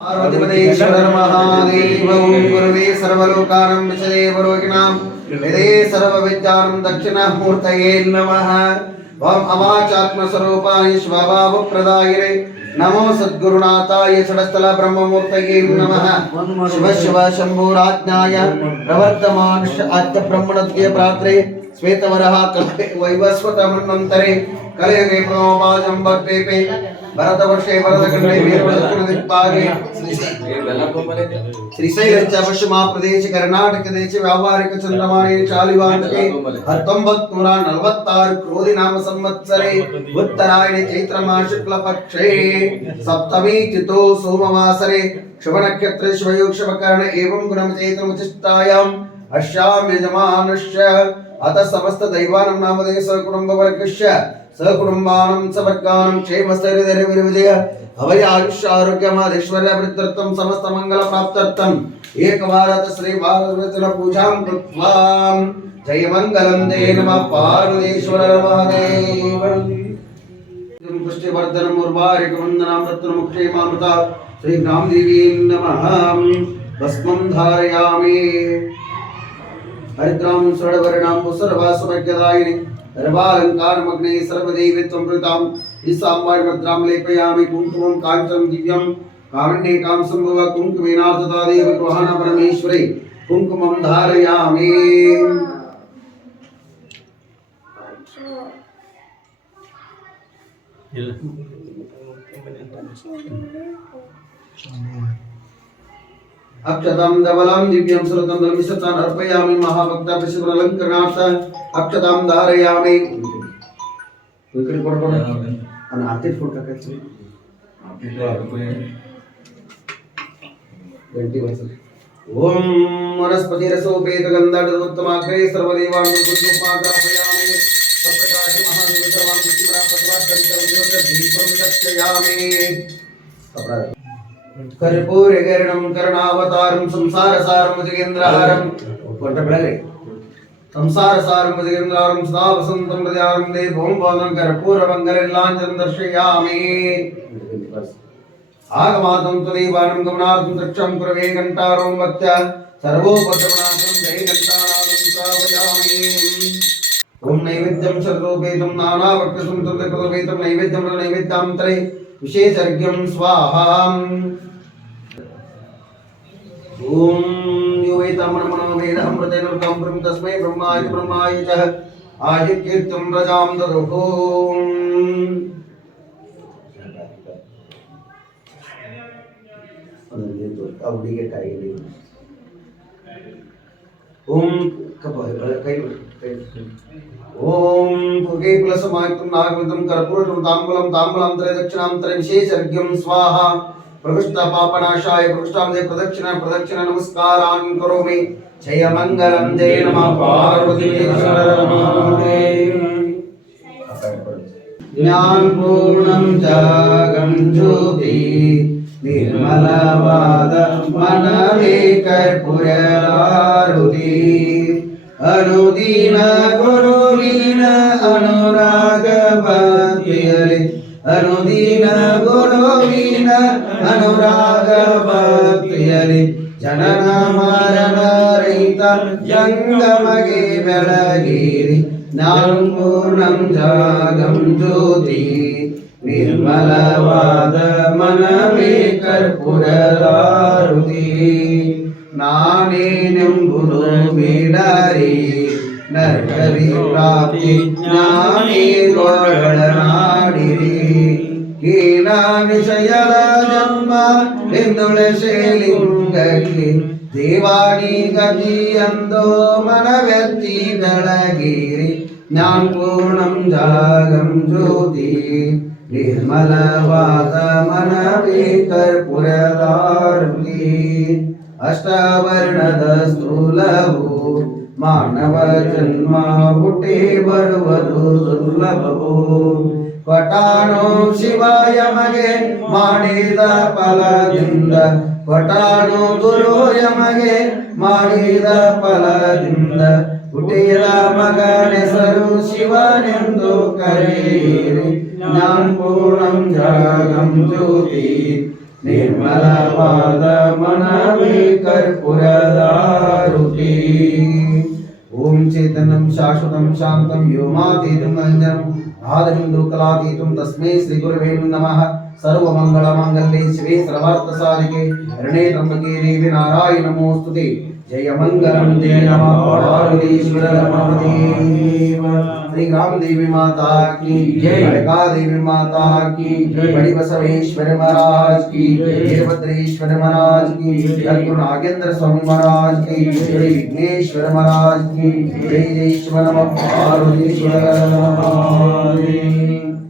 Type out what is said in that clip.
पार्वतीपतेश्वर महादेव ओं गुरुवे सर्वलोकानां विषये वरोगिणां हृदये सर्वविद्यानां दक्षिणामूर्तये नमः। ओं अवाचात्मस्वरूपाय स्वभावप्रदायिने नमो सद्गुरुनाथाय षडस्थल ब्रह्ममूर्तये नमः। शिव शिव शम्भुराज्ञाय प्रवर्तमान आद्य ब्रह्मणस्य प्रात्रे श्वेतवरः कल्पे वैवस्वतमन्वन्तरे कलयुगे प्रणोपाजं वर्तेपे भरतवर्षे भरतखण्डे वीरभद्रदिक्पाले श्रीशैलश्च पश्चिमप्रदेशे कर्णाटकदेशे व्यावहारिक चन्द्रमाणे चालिवांशे 1946 क्रोधि नाम संवत्सरे उत्तरायणे चैत्रमास शुक्लपक्षे सप्तमी तिथौ सोमवासरे शुभ नक्षत्रे शुभयोग शुभकर्ण एवं गुणं चैत्रमुचिष्टायाम् अस्यां यजमानस्य अतः समस्त दैवानां नामधेय सकुटुम्बवर्गस्य सकुटुम्बानां सवर्गानां क्षेमस्थैर्यविजय अभय आयुष्य आरोग्यमाधैश्वर्यवृद्ध्यर्थं समस्त मंगल प्राप्त्यर्थं एक भारत श्री भारत पूजां कृत्वा जय मंगलम जय नमः पार्वतीश्वर महादेव पुष्टिवर्धनम् उर्वारिकवन्दनां रत्नमुक्षेमामृता श्री ग्रामदेवी नमः। भस्मं धारयामि हरिद्रां स्वर्णवर्णां पुष्पवासमग्यदायिनी सर्वालंकारमग्ने सर्वदेवत्वं प्रतां ईशाम्बरभद्रां लेपयामि कुङ्कुमं काञ्चनं दिव्यं कारुण्यकां सम्भव कुङ्कुमेनार्धतादेव गृहाण परमेश्वरे कुङ्कुमं धारयामि। अक्षतां धवलां दिव्यं सुरतं दलमिषतां अर्पयामि महाभक्ता विश्वलंकरणार्थ अक्षतां धारयामि। इकडे कोण कोण आणि आरती फोट टाकायचं घंटी वाजत ओम वनस्पतिरसोपेत गंधाढ्योत्तमाग्रे सर्वदेवानां पुष्पाग्रापयामि सप्रकाश महादेव सर्वां पुष्टिप्राप्तवाद्यं ज्योतिर्दीपं दर्शयामि। कर्पूरगर्णं करुणावतारं संसारसारं भुजगेन्द्रहारं कोटबळगे संसारसारं भुजगेन्द्रहारं सदा वसन्तं हृदयारं देवं पादं कर्पूरमङ्गललाञ्छनं दर्शयामि। आगमातं तदेवानं गमनार्थं दक्षं कुरवे घण्टारों वक्त्या सर्वोपशमनार्थं जय घण्टानादं श्रावयामि। ओम नैवेद्यं सर्वोपेतं नानाभक्तं तद्कृतोपेतं नैवेद्यं नैवेद्यान्तरे विशेषर्घ्यं स्वाहा। ओम योवेतामनमनोवेदामृतेन तस्मै ब्रह्माय ब्रह्माय च आदिकीर्तं रजां ददुः। ओम ओम पुगे प्लस मायकं नागवतं कर्पूरं ताम्बूलं ताम्बूलान्तरे दक्षिणान्तरे विशेषर्घ्यं स्वाहा। प्रविष्ट पापनाशाय प्रविष्टां प्रदक्षिण प्रदक्षिण नमस्कारान् करोमि। जय मंगलम जय नमः पार्वतीश्वर महादेव। ज्ञान पूर्णं जागं ज्योति निर्मलवाद मनवे कर्पूरारुति अनुदीन गुरुलीन अनुराग भक्तिरे अनुदीन गुरुलीन अनुराग भक्तिरे जनन मरण रहित जंगमगे बेळगिरि ज्ञानं पूर्णं जागं ज्योति निर्मलवाद मनवे कर्पूरारुति नानेनेंबुदु बिडारि नरकरि प्राप्ति ज्ञाने गोळनाडिरि कीला विषयದ ಜನ್ಮ ಹಿಂದುಳಸೆಲಿಂಗಕ್ಕೆ ದೇವಾನಿ ಗತಿ ಅಂದೋ ಮನವೆತ್ತಿ ಬೆಳಗಿರಿ ಜ್ಞಾನ ಪೂರ್ಣಂ ಜಾಗಂ ಜ್ಯೋತಿ ನಿರ್ಮಲವಾದ ಮನವೇ ಕರ್ಪೂರದಾರುತಿ ಅಷ್ಟವರ್ಣದ ಸ್ಥೂಲವು ಮಾನವ ಜನ್ಮ ಹುಟ್ಟಿ ಬರುವುದು ದುರ್ಲಭವು ಪಟಾಣೋ ಶಿವಾಯ ಮಗೆ ಮಾಡಿದ ಫಲದಿಂದ ಪಟಾಣೋ ಗುರು ಯಮಗೆ ಮಾಡಿದ ಫಲದಿಂದ ಹುಟ್ಟಿದ ಮಗನೆಸರು ಶಿವನೆಂದು ಕರೆಯಿರಿ ಜ್ಞಾನ ಪೂರ್ಣಂ ಜಾಗಂ ಜ್ಯೋತಿ ನಿರ್ಮಲವಾದ ಮನವೇ ಕರ್ಪೂರದಾರುತಿ. ಓಂ ಚೇತನಂ ಶಾಶ್ವತಂ ಶಾಂತಂ ವ್ಯೋಮಾತೀತಂ ಅಂಜನಂ ಆದಿಬಿಂದು ಕಲಾತೀತಂ ತಸ್ಮೈ ಶ್ರೀ ಗುರುವೇ ನಮಃ. ಸರ್ವಮಂಗಳ ಮಾಂಗಲ್ಯೆ ಶಿವೆ ಸರ್ವಾರ್ಥ ಸಾಧಿಕೆ ಶರಣೇ ತ್ರ್ಯಂಬಕೆ ದೇವಿ ನಾರಾಯಣಿ ನಮೋಸ್ತುತೆ. जय मंगलम जय नमः पार्वतीश्वर महादेव. श्री राम देवी माता की जय, कालिका देवी माता की जय, बड़ी बसवेश्वर महाराज की जय, वीरभद्रेश्वर महाराज की जय, गुरु नागेंद्र स्वामी महाराज की जय, विघ्नेश्वर महाराज की जय. जय जय शिव नमः पार्वतीश्वर महादेव.